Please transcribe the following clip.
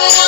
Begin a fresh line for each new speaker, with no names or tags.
Yeah.